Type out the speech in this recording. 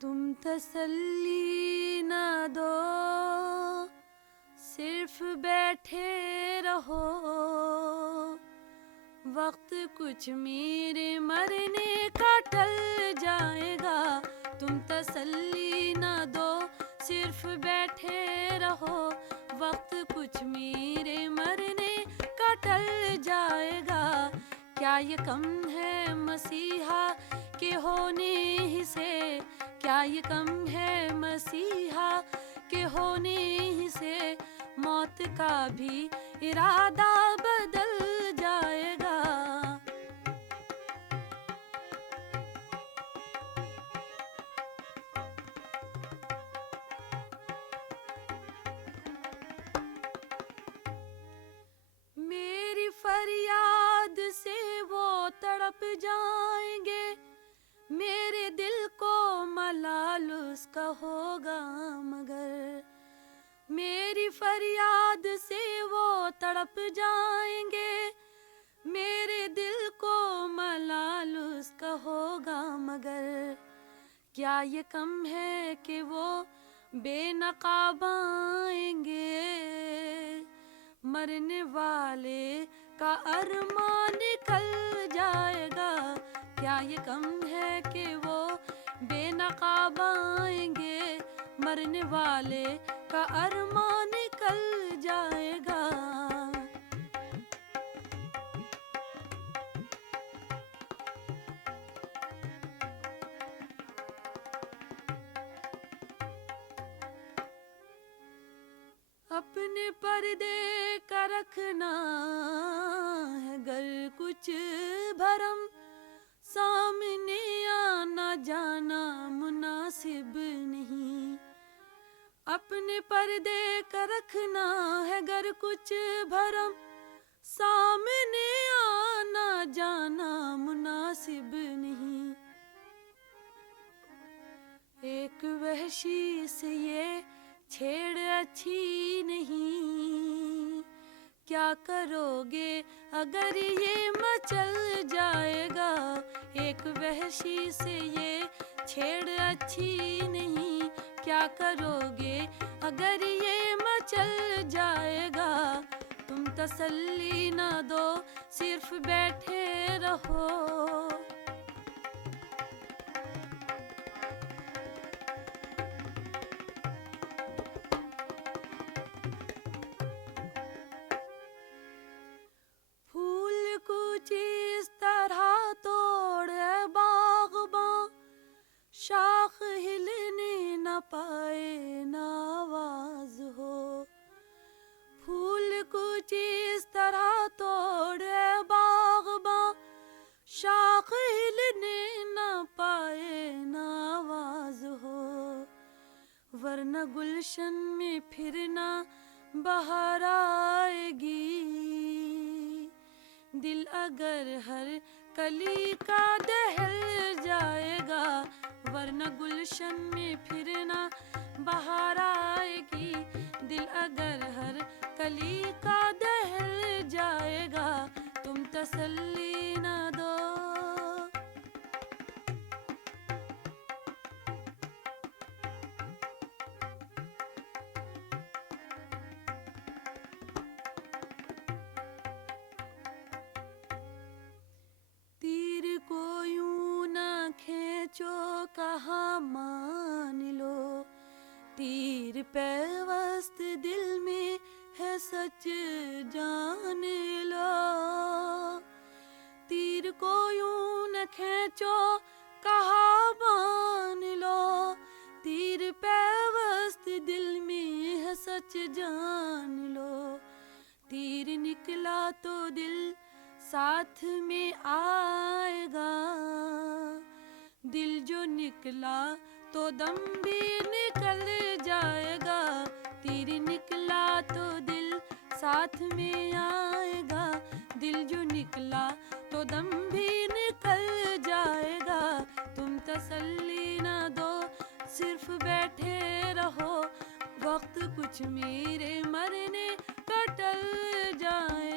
तुम तसल्ली न दो, सिर्फ बैठे रहो। वक्त कुछ मेरे मरने का टल जाएगा। तुम तसल्ली न दो, सिर्फ बैठे रहो। वक्त कुछ मेरे मरने का टल जाएगा। क्या ये कम है मसीहा के होने ही से? क्या ये कम है मसीहा के होने ही से? मौत का भी इरादा बदल जाएगा। मेरी फरियाद से वो तड़प जाएंगे। मेरे दिल को मलाल उसका होगा मगर। मेरी फरियाद से वो तड़प जाएंगे। मेरे दिल को मलाल उसका होगा मगर। क्या ये कम है कि वो बेनकाब आएंगे? मरने वाले का अरमान निकल जाएगा। क्या ये कम है कि वो बेनकाब आएंगे? मरने वाले का अरमान निकल जाएगा। अपने पर्दे का रखना है गर कुछ भरम। सामने आना जाना मुनासिब नहीं। अपने पर्दे का रखना है गर कुछ भरम। सामने आना जाना मुनासिब नहीं। एक वहशी से ये छेड़ अच्छी नहीं। क्या करोगे अगर ये मचल जाएगा? एक वहशी से ये छेड़ अच्छी नहीं। क्या करोगे अगर ये मचल जाएगा? तुम तसल्ली न दो, सिर्फ बैठे रहो। इस तरह तोड़े बाग़बां, शाख हिलने न पाए न आवाज हो। फूल कुछ इस तरह तोड़े बाग़बां, शाख हिलने न पाए न आवाज हो। वरना गुलशन में फिर न बहार आएगी। दिल अगर हर कली का दहल जाएगा। वरना गुलशन में फिर ना बहार आएगी। दिल अगर हर कली का दहल जाएगा। तुम तसल्ली न दो। को यूं न खींचो कहाँ मान लो। तीर पैवस्त दिल में है सच जान लो। तीर को यूं न खींचो कहाँ मान लो। तीर पैवस्त दिल में है सच जान लो। तीर निकला तो दिल साथ में आएगा। दिल जो निकला तो दम भी निकल जाएगा। तीर निकला तो दिल साथ में आएगा। दिल जो निकला तो दम भी निकल जाएगा। तुम तसल्ली न दो, सिर्फ बैठे रहो। वक्त कुछ मेरे मरने का टल जाए।